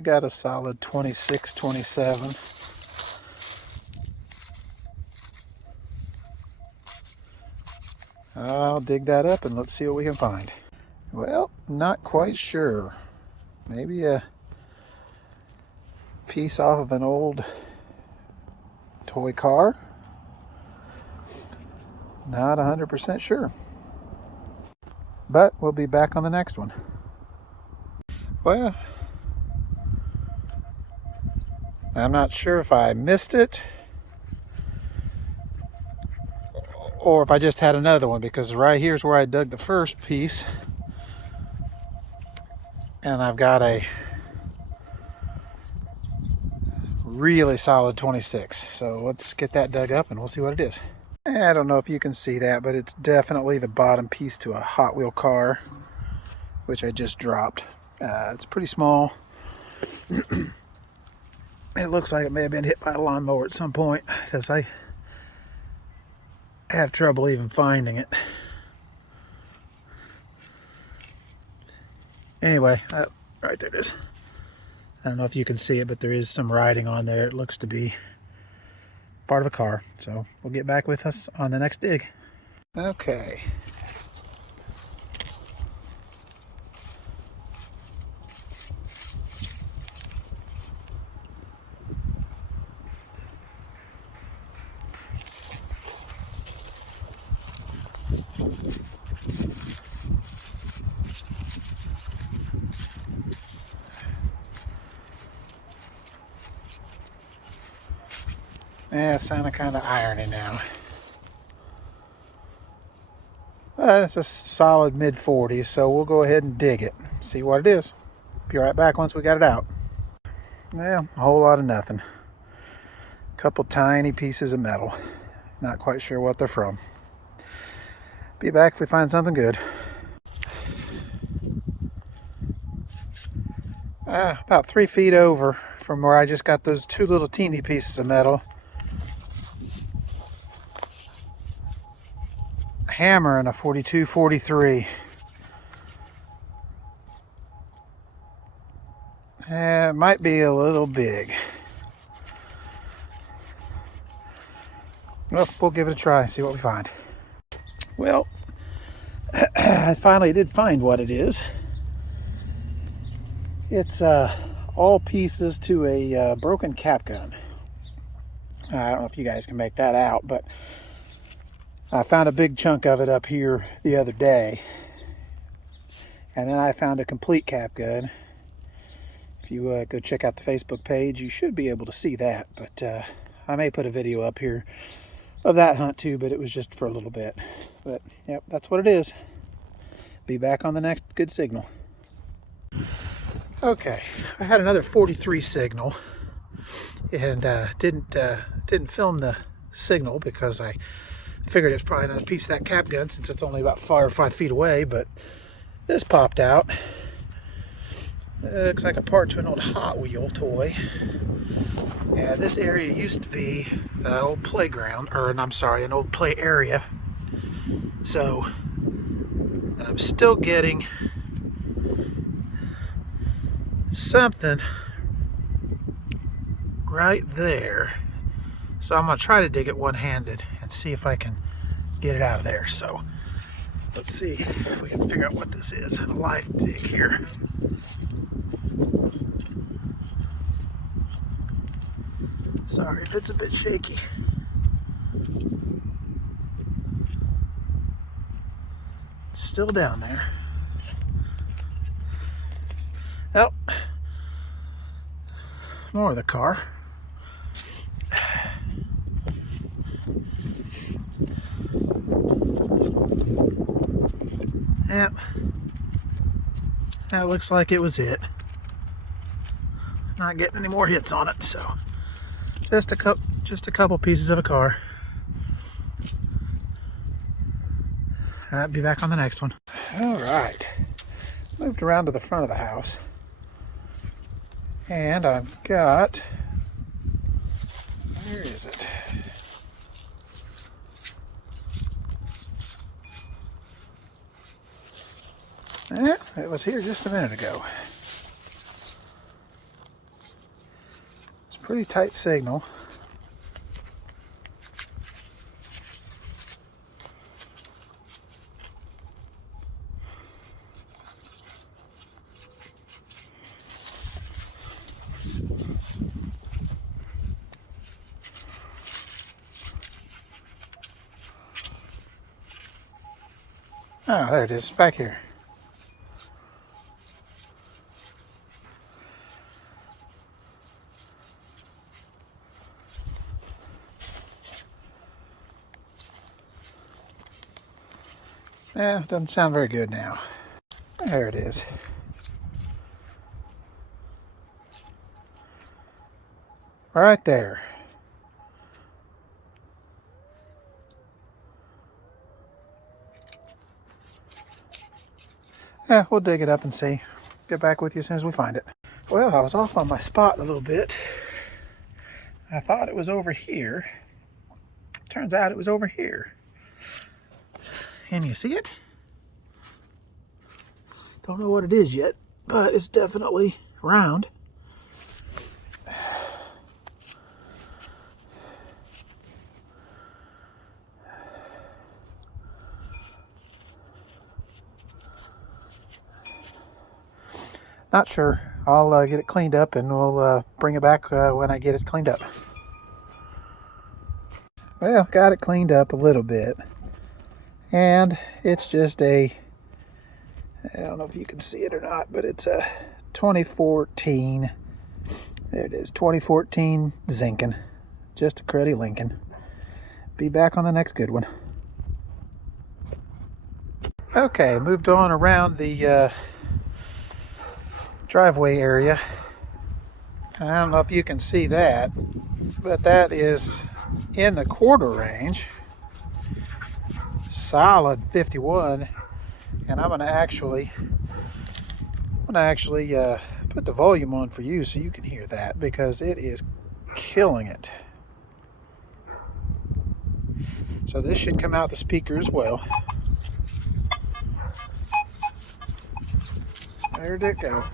I got a solid 26, 27. I'll dig that up and let's see what we can find. Well, not quite sure. Maybe a piece off of an old toy car. Not 100% sure. But we'll be back on the next one. Well, I'm not sure if I missed it or if I just had another one, because right here's where I dug the first piece. And I've got a really solid 26. So let's get that dug up and we'll see what it is. I don't know if you can see that, but it's definitely the bottom piece to a Hot Wheel car, which I just dropped. It's pretty small. It looks like it may have been hit by a lawnmower at some point, because I have trouble even finding it. Anyway, right there it is. I don't know if you can see it, but there is some writing on there. It looks to be part of a car. So we'll get back with us on the next dig. Okay. Yeah, it's sounding kind of irony now. It's a solid mid-40s, so we'll go ahead and dig it. See what it is. Be right back once we got it out. Well, a whole lot of nothing. A couple tiny pieces of metal. Not quite sure what they're from. Be back if we find something good. About 3 feet over from where I just got those two little teeny pieces of metal. A hammer and a 42-43. It might be a little big. Well, we'll give it a try and see what we find. Well, I finally did find what it is. It's all pieces to a broken cap gun. I don't know if you guys can make that out, but I found a big chunk of it up here the other day. And then I found a complete cap gun. If you go check out the Facebook page, you should be able to see that. But I may put a video up here of that hunt too, but it was just for a little bit. But yep, that's what it is. Be back on the next good signal. Okay, I had another 43 signal, and didn't film the signal because I figured it's probably another piece of that cap gun since it's only about 4 or 5 feet away. But this popped out. Looks like a part to an old Hot Wheel toy. Yeah, this area used to be an old playground, or I'm sorry, an old play area. So I'm still getting something right there. So I'm going to try to dig it one-handed and see if I can get it out of there. So let's see if we can figure out what this is. A live dig here. Sorry if it's a bit shaky. Still down there. Oh, more of the car. Yep, that looks like it was it. Not getting any more hits on it, so just a couple pieces of a car. All right, be back on the next one. All right, moved around to the front of the house, and I've got, where is it? It was here just a minute ago. Pretty tight signal. Oh, there it is, back here. Yeah, doesn't sound very good now. There it is. Right there. Yeah, we'll dig it up and see. Get back with you as soon as we find it. Well, I was off on my spot a little bit. I thought it was over here. Turns out it was over here. Can you see it? Don't know what it is yet, but it's definitely round. Not sure. I'll get it cleaned up and we'll bring it back when I get it cleaned up. Well, got it cleaned up a little bit. And it's just I don't know if you can see it or not, but it's a 2014, there it is, 2014 Zinkin. Just a cruddy Lincoln. Be back on the next good one. Okay, moved on around the driveway area. I don't know if you can see that, but that is in the quarter range. Solid 51, and I'm gonna actually put the volume on for you so you can hear that, because it is killing it. So this should come out the speaker as well. There it go.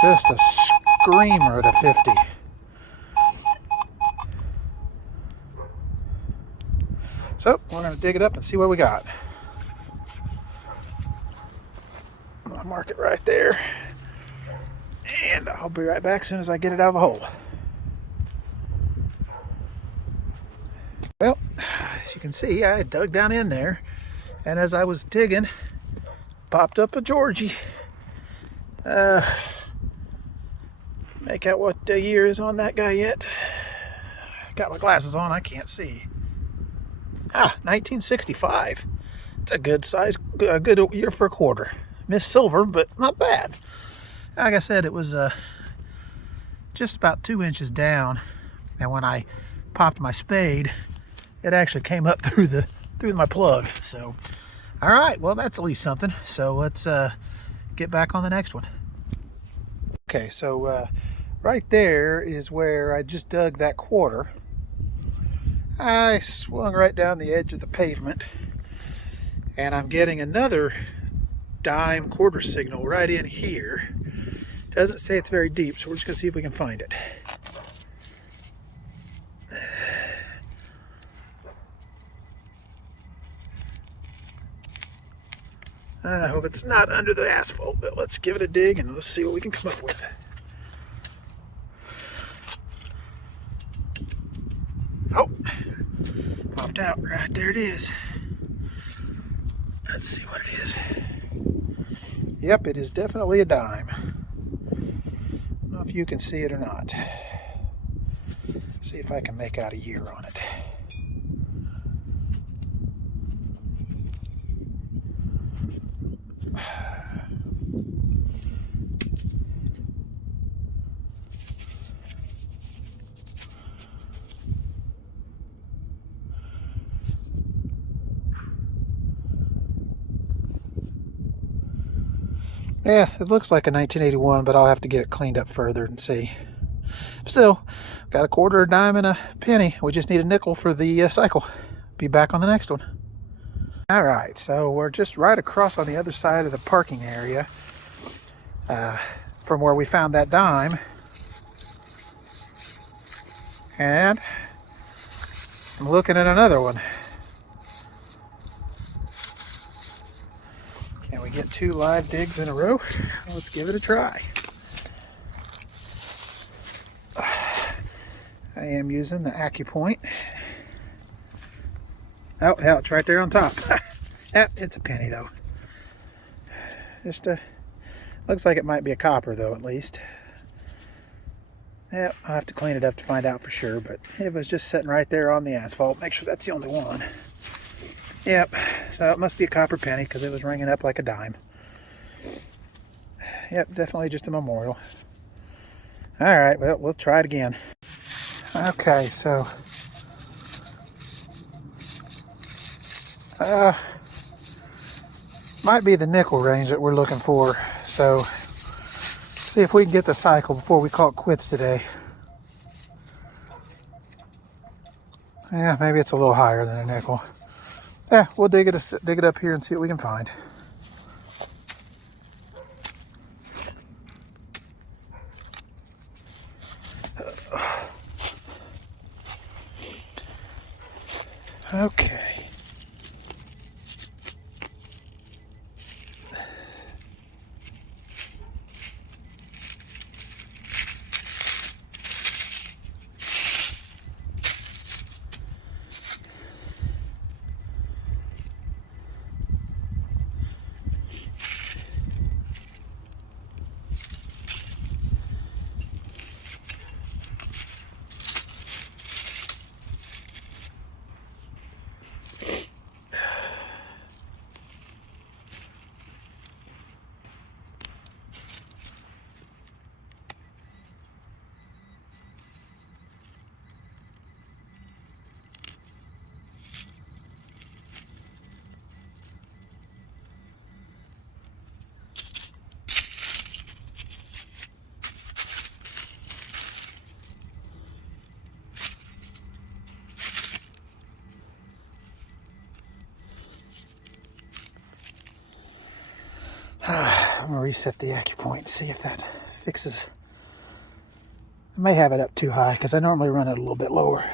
Just a screamer at a 50. So we're going to dig it up and see what we got. I'm going to mark it right there. And I'll be right back as soon as I get it out of the hole. Well, as you can see, I dug down in there. And as I was digging, popped up a Georgie. Make out what the year is on that guy yet. Got my glasses on, I can't see. 1965. It's a good size, a good year for a quarter. Missed silver, but not bad. Like I said, it was just about 2 inches down, and when I popped my spade, it actually came up through my plug. So, all right, well, that's at least something. So let's get back on the next one. Okay, so right there is where I just dug that quarter. I swung right down the edge of the pavement, and I'm getting another dime quarter signal right in here. Doesn't say it's very deep, so we're just going to see if we can find it. I hope it's not under the asphalt, but let's give it a dig and let's see what we can come up with. Oh, popped out. Right there it is. Let's see what it is. Yep, it is definitely a dime. I don't know if you can see it or not. See if I can make out a year on it. Yeah, it looks like a 1981, but I'll have to get it cleaned up further and see. Still, got a quarter, a dime, and a penny. We just need a nickel for the cycle. Be back on the next one. All right, so we're just right across on the other side of the parking area from where we found that dime. And I'm looking at another one. Can we get 2 live digs in a row? Let's give it a try. I am using the AccuPoint. Oh, hell, it's right there on top. Yep, it's a penny though. Just looks like it might be a copper though, at least. Yep, I'll have to clean it up to find out for sure, but it was just sitting right there on the asphalt. Make sure that's the only one. Yep, so it must be a copper penny because it was ringing up like a dime. Yep, definitely just a memorial. All right, well, we'll try it again. Okay, so might be the nickel range that we're looking for. So see if we can get the cycle before we call it quits today. Yeah, maybe it's a little higher than a nickel. Yeah, we'll dig it up here and see what we can find. Okay. I'm gonna reset the AccuPoint, see if that fixes. I may have it up too high because I normally run it a little bit lower.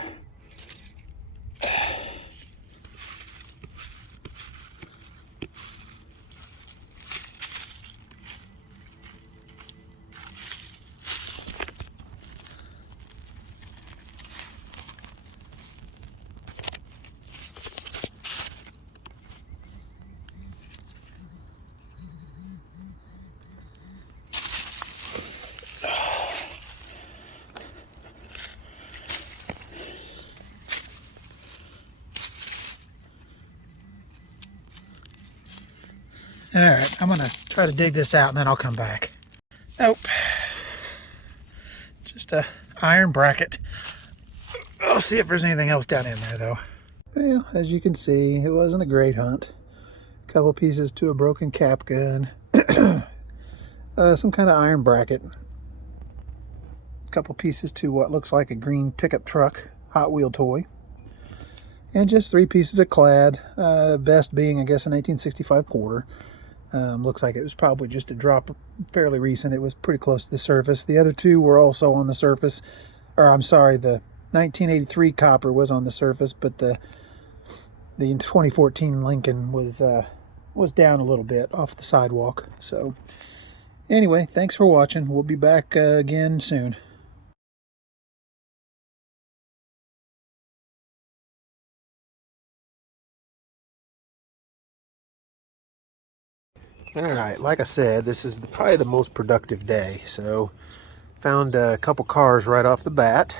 All right, I'm gonna try to dig this out and then I'll come back. Nope. Just a iron bracket. I'll see if there's anything else down in there though. Well, as you can see, it wasn't a great hunt. A couple pieces to a broken cap gun. Some kind of iron bracket. A couple pieces to what looks like a green pickup truck Hot Wheel toy. And just 3 pieces of clad. Best being, I guess, a 1965 quarter. Looks like it was probably just a drop fairly recent. It was pretty close to the surface. The other 2 were also on the surface. Or I'm sorry, the 1983 copper was on the surface, but the 2014 Lincoln was down a little bit off the sidewalk. So anyway, thanks for watching. We'll be back again soon. All right, like I said, this is probably the most productive day. So found a couple cars right off the bat.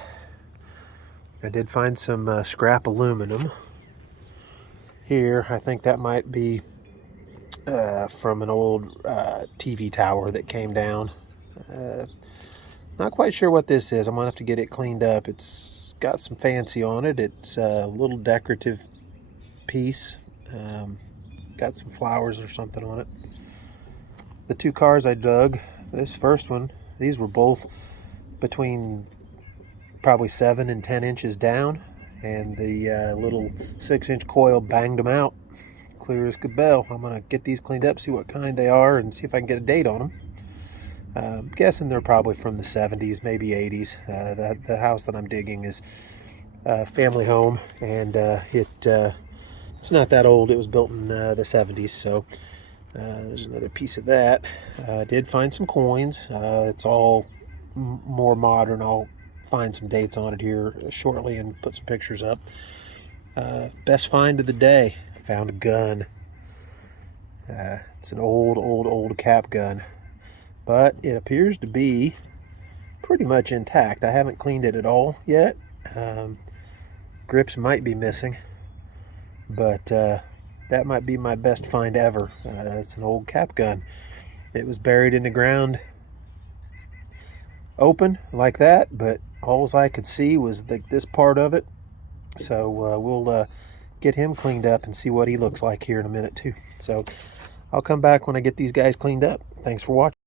I did find some scrap aluminum here. I think that might be from an old TV tower that came down. Not quite sure what this is. I'm gonna have to get it cleaned up. It's got some fancy on it. It's a little decorative piece. Got some flowers or something on it. The 2 cars I dug, this first one, these were both between probably 7 and 10 inches down, and the little 6-inch coil banged them out, clear as a bell. I'm going to get these cleaned up, see what kind they are, and see if I can get a date on them. I'm guessing they're probably from the 70s, maybe 80s. The house that I'm digging is a family home, and it's not that old. It was built in the 70s, so there's another piece of that. I did find some coins. It's all more modern. I'll find some dates on it here shortly and put some pictures up. Best find of the day. Found a gun. It's an old cap gun, but it appears to be pretty much intact. I haven't cleaned it at all yet. Grips might be missing, but that might be my best find ever. It's an old cap gun. It was buried in the ground open like that, but all I could see was this part of it. So we'll get him cleaned up and see what he looks like here in a minute too. So I'll come back when I get these guys cleaned up. Thanks for watching.